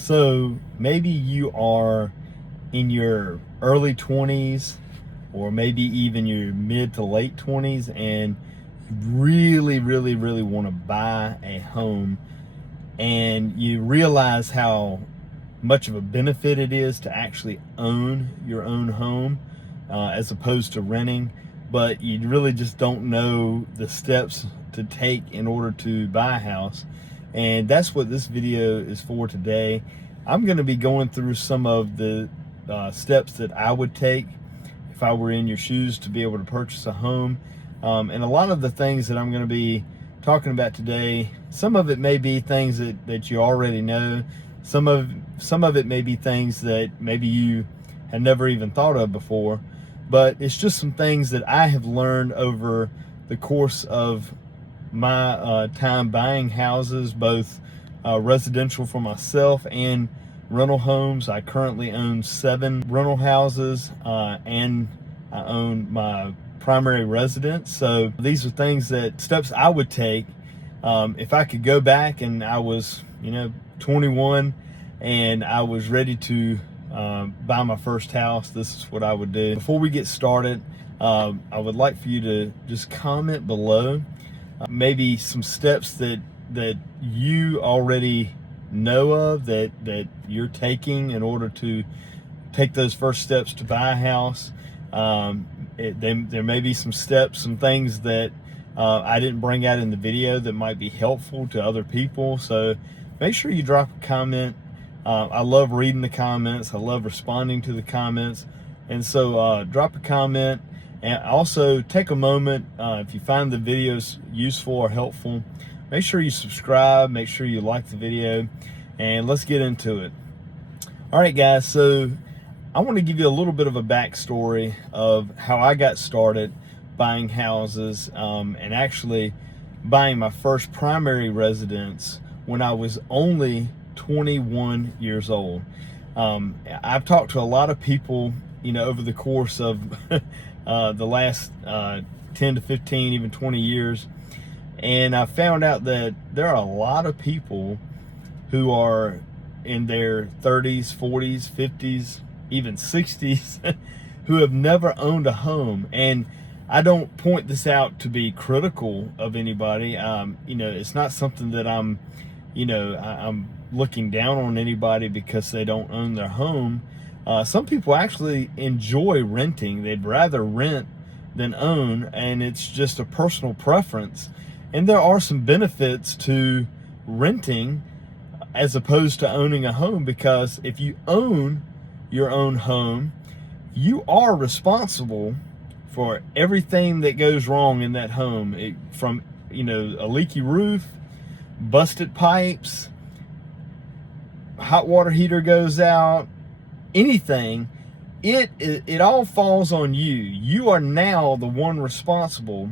So maybe you are in your early 20s or maybe even your mid to late 20s and really want to buy a home, and you realize how much of a benefit it is to actually own your own home as opposed to renting, but you really just don't know the steps to take in order to buy a house. And that's what this video is for today. I'm going to be going through some of the steps that I would take if I were in your shoes to be able to purchase a home. And a lot of the things that I'm going to be talking about today, some of it may be things that you already know. Some of it may be things that maybe you had never even thought of before, but it's just some things that I have learned over the course of my time buying houses, both residential for myself and rental homes. I currently own 7 rental houses and I own my primary residence. So these are steps I would take if I could go back and I was 21 and I was ready to buy my first house. This is what I would do. Before we get started, I would like for you to just comment below maybe some steps that you already know of that you're taking in order to take those first steps to buy a house. There may be some steps, some things that I didn't bring out in the video that might be helpful to other people. So make sure you drop a comment. I love reading the comments. I love responding to the comments. And so drop a comment, and also take a moment, if you find the videos useful or helpful, make sure you subscribe, make sure you like the video, and let's get into it. All right, guys, so I want to give you a little bit of a backstory of how I got started buying houses and actually buying my first primary residence when I was only 21 years old. I've talked to a lot of people, over the course of the last 10 to 15, even 20 years, and I found out that there are a lot of people who are in their 30s, 40s, 50s, even 60s who have never owned a home. And I don't point this out to be critical of anybody. It's not something that I'm looking down on anybody because they don't own their home. Some people actually enjoy renting. They'd rather rent than own, and it's just a personal preference. And there are some benefits to renting as opposed to owning a home, because if you own your own home, you are responsible for everything that goes wrong in that home, from a leaky roof, busted pipes, hot water heater goes out, anything. It all falls on you. You are now the one responsible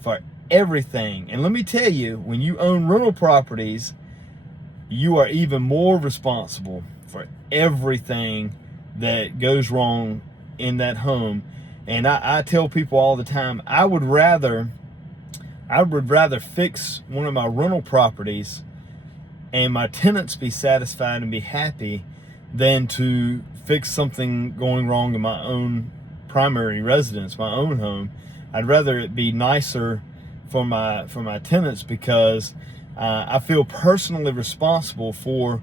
for everything. And let me tell you, when you own rental properties, you are even more responsible for everything that goes wrong in that home. And I tell people all the time, I would rather fix one of my rental properties and my tenants be satisfied and be happy than to fix something going wrong in my own primary residence, my own home. I'd rather it be nicer for my tenants, because I feel personally responsible for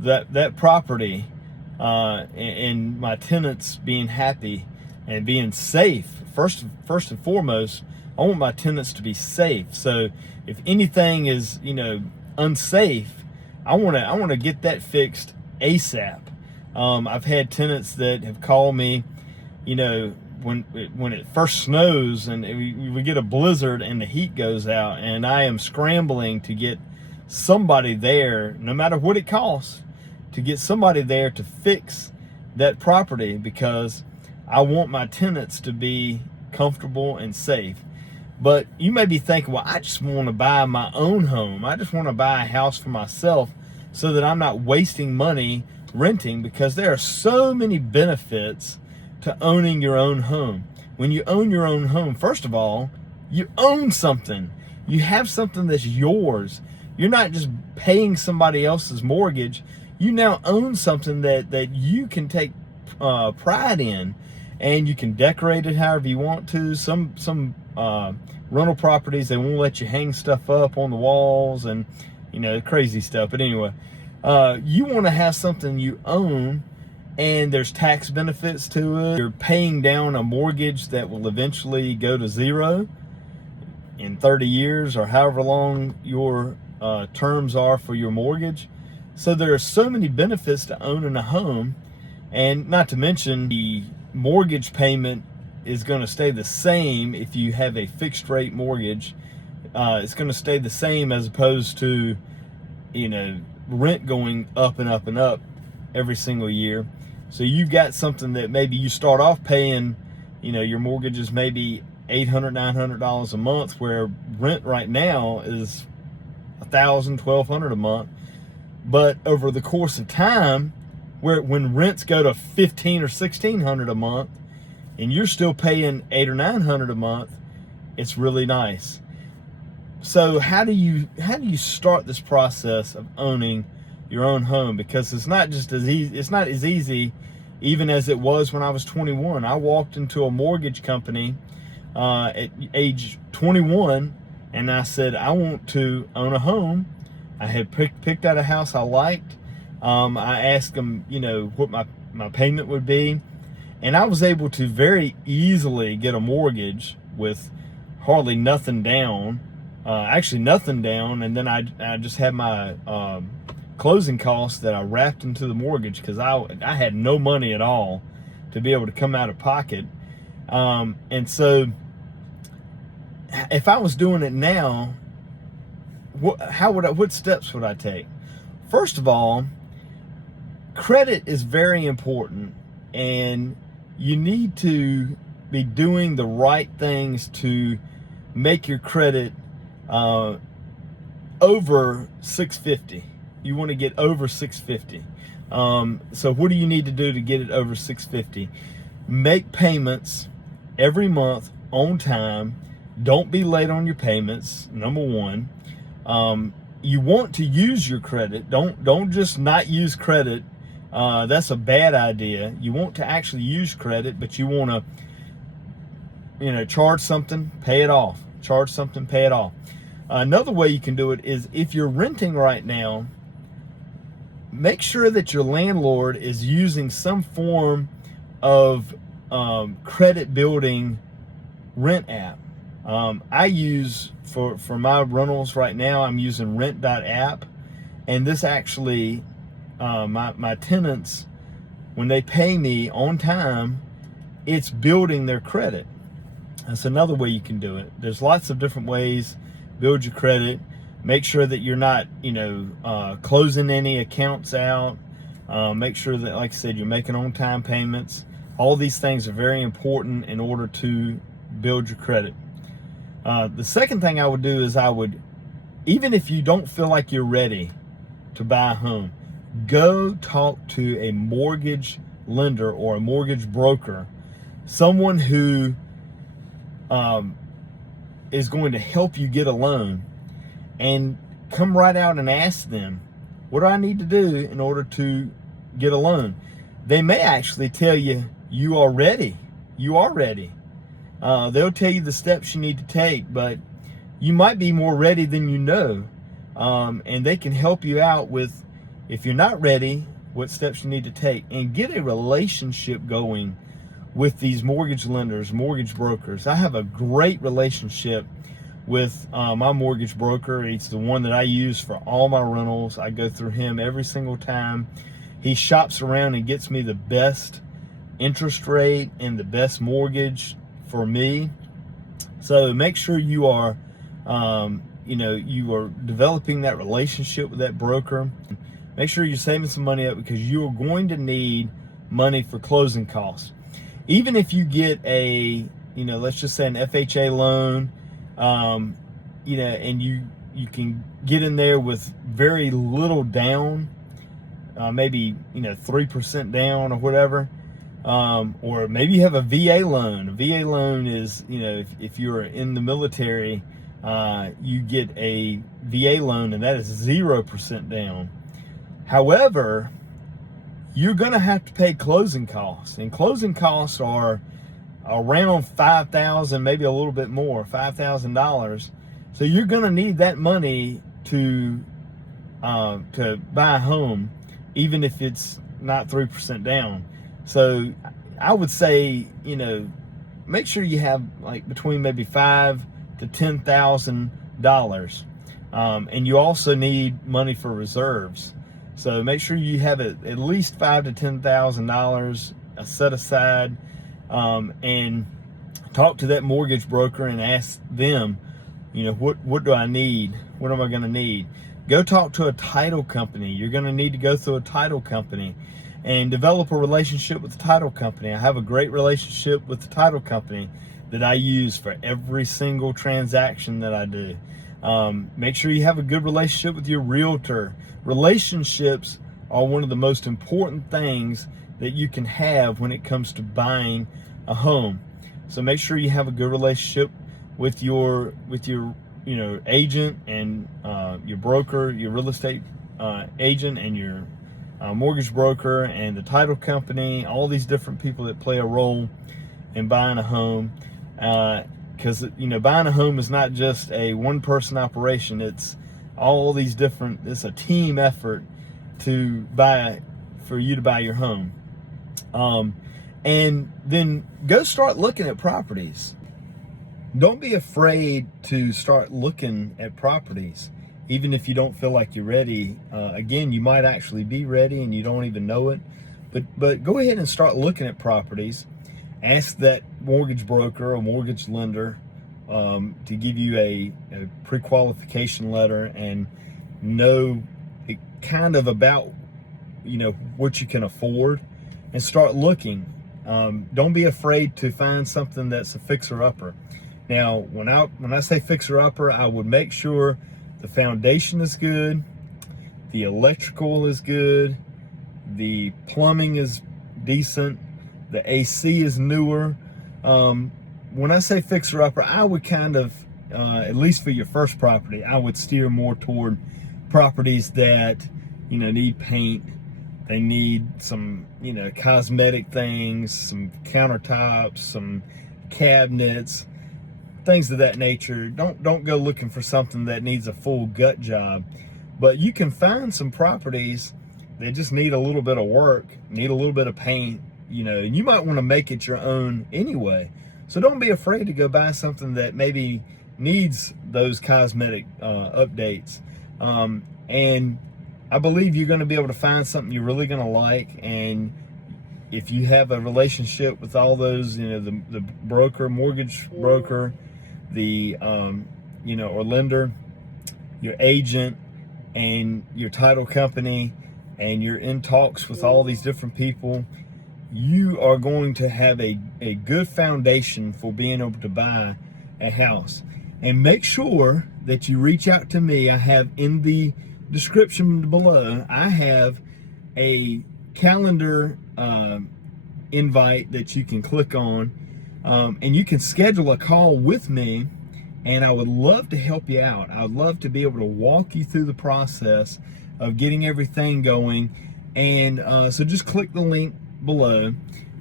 that property and my tenants being happy and being safe. First and foremost, I want my tenants to be safe. So if anything is unsafe, I want to get that fixed ASAP. I've had tenants that have called me, when it first snows and we get a blizzard and the heat goes out, and I am scrambling to get somebody there, no matter what it costs, to get somebody there to fix that property, because I want my tenants to be comfortable and safe. But you may be thinking, well, I just want to buy my own home. I just want to buy a house for myself so that I'm not wasting money renting, because there are so many benefits to owning your own home. When you own your own home, first of all, you own something. You have something that's yours. You're not just paying somebody else's mortgage. you now own something that you can take pride in, and you can decorate it however you want to. Some rental properties, they won't let you hang stuff up on the walls and crazy stuff. But anyway, you want to have something you own, and there's tax benefits to it. You're paying down a mortgage that will eventually go to zero in 30 years or however long your terms are for your mortgage. So there are so many benefits to owning a home, and not to mention the mortgage payment is going to stay the same if you have a fixed rate mortgage. It's going to stay the same as opposed to rent going up and up and up every single year. So you've got something that maybe you start off paying, your mortgage is maybe $800, $900 a month, where rent right now is $1,000, $1,200 a month. But over the course of time, when rents go to $1,500 or $1,600 a month, and you're still paying $800 or $900 a month, it's really nice. So how do you start this process of owning your own home? Because it's not just as easy. It's not as easy even as it was when I was 21. I walked into a mortgage company at age 21, and I said, I want to own a home. I had picked out a house I liked. I asked them, what my payment would be, and I was able to very easily get a mortgage with hardly nothing down. Actually nothing down, and then I just had my closing costs that I wrapped into the mortgage, because I had no money at all to be able to come out of pocket. And so if I was doing it now, what steps would I take? First of all, credit is very important, and you need to be doing the right things to make your credit over 650. You want to get over 650. So what do you need to do to get it over 650? Make payments every month on time. Don't be late on your payments, number one. You want to use your credit. Don't just not use credit. That's a bad idea. You want to actually use credit, but you want to charge something, pay it off. Charge something, pay it off. Another way you can do it is, if you're renting right now, make sure that your landlord is using some form of credit building rent app. I use, for my rentals right now, I'm using rent.app, and this actually, my tenants, when they pay me on time, it's building their credit. That's another way you can do it. There's lots of different ways. Build your credit. Make sure that you're not, closing any accounts out. Make sure that, like I said, you're making on-time payments. All these things are very important in order to build your credit. The second thing I would do is even if you don't feel like you're ready to buy a home, go talk to a mortgage lender or a mortgage broker, someone who is going to help you get a loan, and come right out and ask them, what do I need to do in order to get a loan? They may actually tell you you are ready. You are ready. They'll tell you the steps you need to take, but you might be more ready than you know. And they can help you out with, if you're not ready, what steps you need to take, and get a relationship going with these mortgage lenders, mortgage brokers. I have a great relationship with my mortgage broker. He's the one that I use for all my rentals. I go through him every single time. He shops around and gets me the best interest rate and the best mortgage for me. So make sure you are, you are developing that relationship with that broker. Make sure you're saving some money up, because you are going to need money for closing costs. Even if you get a, let's just say an FHA loan, and you can get in there with very little down, maybe 3% down or whatever, or maybe you have a VA loan. A VA loan is, if you're in the military, you get a VA loan, and that is 0% down. However, you're going to have to pay closing costs, and closing costs are around $5,000, maybe a little bit more, $5,000. So you're going to need that money to buy a home, even if it's not 3% down. So I would say, make sure you have like between maybe $5,000 to $10,000, and you also need money for reserves. So make sure you have at least $5,000 to $10,000 set aside, and talk to that mortgage broker and ask them, what do I need? What am I going to need? Go talk to a title company. You're going to need to go through a title company and develop a relationship with the title company. I have a great relationship with the title company that I use for every single transaction that I do. Make sure you have a good relationship with your realtor. Relationships are one of the most important things that you can have when it comes to buying a home. So make sure you have a good relationship with your agent and your broker, your real estate agent, and your mortgage broker and the title company, all these different people that play a role in buying a home. Because buying a home is not just a one-person operation. It's all these different. It's a team effort for you to buy your home. And then go start looking at properties. Don't be afraid to start looking at properties, even if you don't feel like you're ready. Again, you might actually be ready and you don't even know it. But go ahead and start looking at properties. Ask that mortgage broker or mortgage lender to give you a pre-qualification letter and know kind of about what you can afford, and start looking. Don't be afraid to find something that's a fixer-upper. Now, when I say fixer-upper, I would make sure the foundation is good, the electrical is good, the plumbing is decent, the AC is newer. When I say fixer-upper, I would kind of, at least for your first property, I would steer more toward properties that, need paint. They need some, cosmetic things, some countertops, some cabinets, things of that nature. Don't go looking for something that needs a full gut job. But you can find some properties that just need a little bit of work, need a little bit of paint, and you might want to make it your own anyway. So don't be afraid to go buy something that maybe needs those cosmetic updates. And I believe you're going to be able to find something you're really going to like. And if you have a relationship with all those, the broker, mortgage broker, the, or lender, your agent, and your title company, and you're in talks with all these different people, you are going to have a good foundation for being able to buy a house. And make sure that you reach out to me. I have in the description below, I have a calendar invite that you can click on, and you can schedule a call with me, and I would love to help you out. I would love to be able to walk you through the process of getting everything going. And so just click the link below,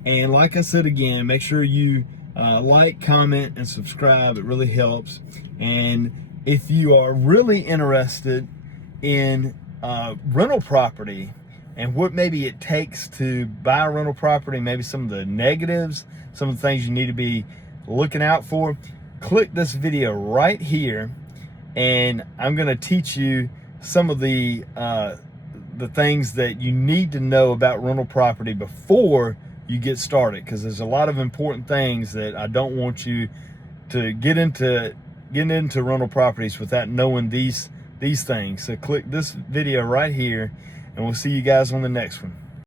and like I said again, make sure you like, comment, and subscribe. It really helps. And if you are really interested in rental property and what maybe it takes to buy a rental property, maybe some of the negatives, some of the things you need to be looking out for, click this video right here, and I'm going to teach you some of the things that you need to know about rental property before you get started, because there's a lot of important things that I don't want you to get into rental properties without knowing these things. So click this video right here, and we'll see you guys on the next one.